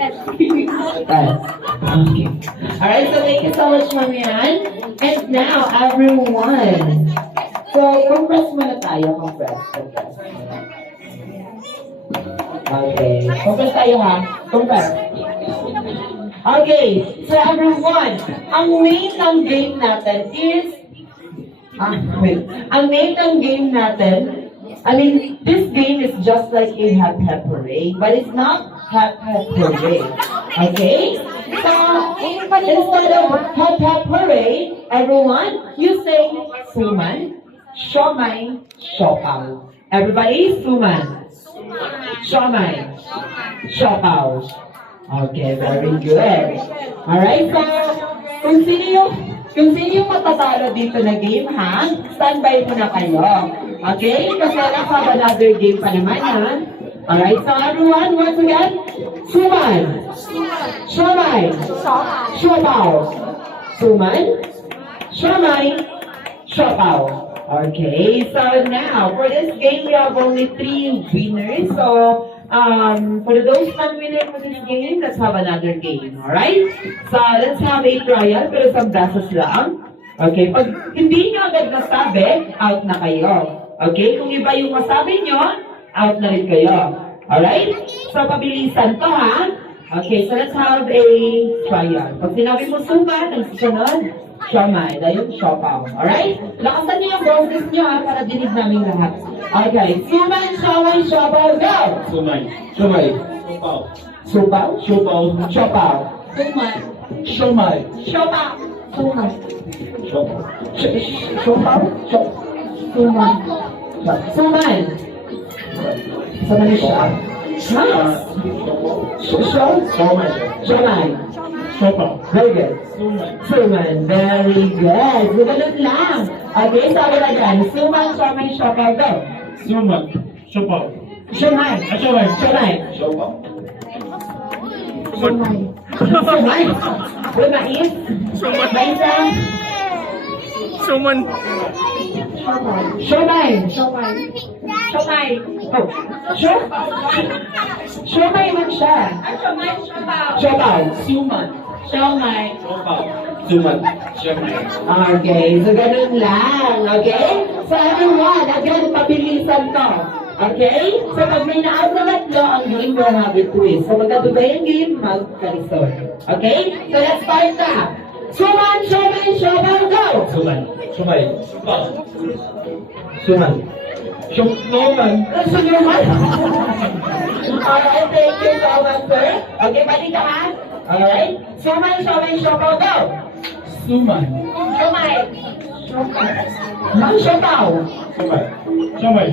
Okay. Alright, so thank you so much, Mamian. And now, everyone. So, compress muna tayo. Compress. Okay. Compress tayo, ha? Compress. Okay. So, everyone, ang name ng game natin is... Ang name ng game natin, this game is just like a hep parade, but it's not hep parade. Okay? So, instead of hep parade, everyone, you say suman, siomai, siopao. Everybody, suman, siomai, siopao. Okay, very good. Alright, so, kung sino yung matatalo dito na game, ha? Standby muna kayo. Okay? Kasi nasa another game pa naman, ha? Alright, so everyone, once again, suman, siomai, siopao. Suman, siomai, siopao. Okay, so now, for this game, we have only 3 winners. So, for those non-winner for this game, let's have another game, alright? So, let's have a trial, pero isang beses lang. Okay, pag hindi nyo agad nasabi, out na kayo. Okay, kung iba yung masabi nyo, out na rin kayo. Alright? So, pabilisan to, ha? Okay, so let's have a trial. Pag sinabi mo suman, ang susunod, siomai, dahil siopao. Alright? Lakasan niyo yung boses niyo, ha, para dinig namin lahat. Okay, suman, siomai, siopao, go! Sumay. Sumay. Sopaw. Supao? Sopaw. Siopao. Suman. Siomay. Siopao. Suman. Sopaw. Siopao? Suman. Suman. Suman siya. Ha? Siomay. Siomai. Sopaw. Very good. Sumay. Suman, very good. So, ganun lang. Okay, sabi na dyan. Suman, siomai, siopao, go. Suman. Sopaw. Siomai. Siomay. Siomai. Sopaw. Siomai. Siomai. With mais. Maisa. Suman. Siomai. Siomay. Oh. Siomai man siya. Siomay, siopao. Siopao. Suman. Siomay. Sopaw. Suman. Siomay. Okay, so ganun lang. Okay? So everyone, again, pabilisan to. Okay? So pag may na-out na tatlo, ang game will have a twist. So magkatuba yung game, magkarisol. Okay? So let's start na. Suman, siomai, siopao, go! Suman. Sumay. Sopaw. Suman. Soman. So you're one. Alright, thank you so much, sir. Okay, balik ka ha? Alright? Suman, siomai, siopao, go! Suman. Siomay. Mang siopao. Sumay. Siomay.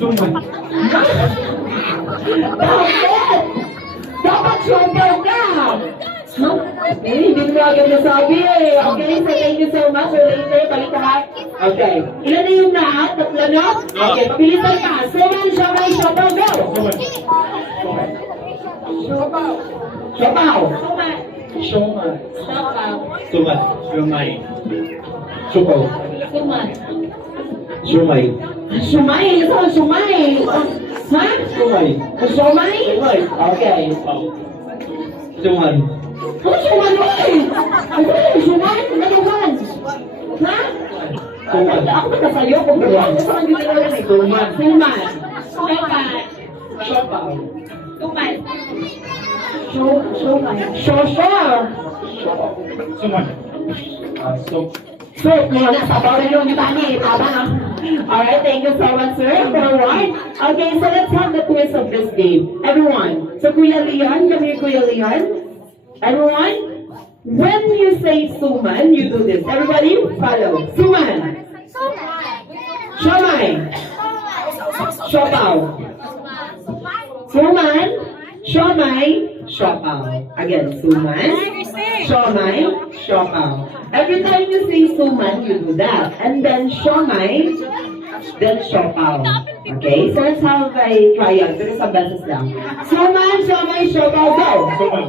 Suman. Bakit? Dapat siopao ka! No? Eh, hindi mo agad nasabi eh. Okay, so thank you so much. So later, balik ka ha? Okay. Ilan na yung lahat? Tatlo na? Okay, pabilisan ka. Suman, siomai, siopao, go! Suman. Sumay. Siopao. Suman. Siomay. Siopao. Suman. Siomay. Sopaw. Suman. Siomay. Sumay. Ito, sumay. Ha? Sumay. Sumay? Sumay. Okay. Sopaw. Suman. Ano sumay mo eh? Ano sumay? Ano? Ha? Suman. Ako ba sa'yo kung gawin? Gusto kang gawin na Suman. Suman. Siopay. Sopaw. Suman. Sumay. Shosha. Suman. So, muna, sabaw na yung gitani. Tama na. Alright, thank you so much, sir, for one. Okay, so let's have the twist of this game. Everyone. So, Kuya Leon, come here, Kuya Leon. Everyone, when you say suman, you do this. Everybody, follow. Suman. Siomai. Siopao. Suman. Siomai. Siopao. Again, suman. Siomai. Siopao. Every time you say suman, you do that. And then siomai, then siopao. Okay? So let's have a trial. Pero sa beses lang. Suman, siomai, siopao, go! Suman.